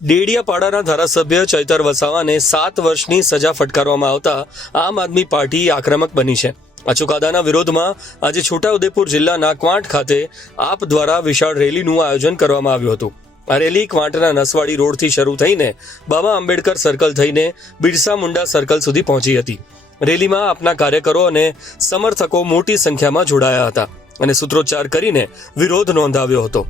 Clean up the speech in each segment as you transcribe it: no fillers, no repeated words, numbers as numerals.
ડેડિયાપાડાના ધારાસભ્ય ચૈતર વસાવાને 7 વર્ષની સજા ફટકારવામાં આવતા આમ આદમી પાર્ટી આક્રમક બની છે। આ ચુકાદાના વિરોધમાં આજે છોટાઉદેપુર જિલ્લાના ક્વાંટ ખાતે આપ દ્વારા વિશાળ રેલીનું આયોજન કરવામાં આવ્યું હતું। આ રેલી ક્વાંટના નસવાડી રોડથી શરૂ થઈને બાબા આંબેડકર સર્કલ થઈને બિરસા મુંડા સર્કલ સુધી પહોંચી હતી। રેલીમાં આપના કાર્યકરો અને સમર્થકો મોટી સંખ્યામાં જોડાયા હતા અને સૂત્રોચ્ચાર કરીને વિરોધ નોંધાવ્યો હતો।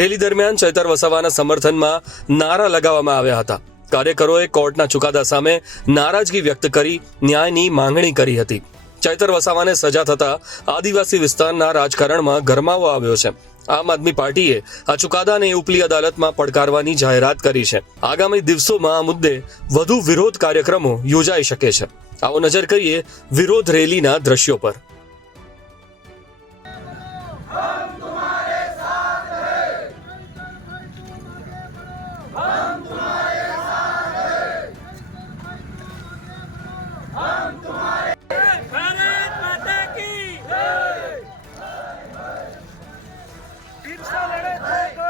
રેલી દરમિયાન ચૈતર વસાવાના સમર્થનમાં નારા લગાવવામાં આવ્યા હતા। કાર્યકરોએ કોર્ટના ચુકાદા સામે નારાજગી વ્યક્ત કરી ન્યાયની માંગણી કરી હતી। ચૈતર વસાવાને સજા થતા આદિવાસી વિસ્તારના રાજકારણમાં ગરમાવો આવ્યો છે। આમ આદમી પાર્ટીએ આ ચુકાદાને ઉપલી અદાલતમાં પડકારવાની જાહેરાત કરી છે। આગામી દિવસોમાં આ મુદ્દે વધુ વિરોધ કાર્યક્રમો યોજાઈ શકે છે। આવો નજર કરીએ વિરોધ રેલીના દ્રશ્યો પર। बिरसा लड़े थे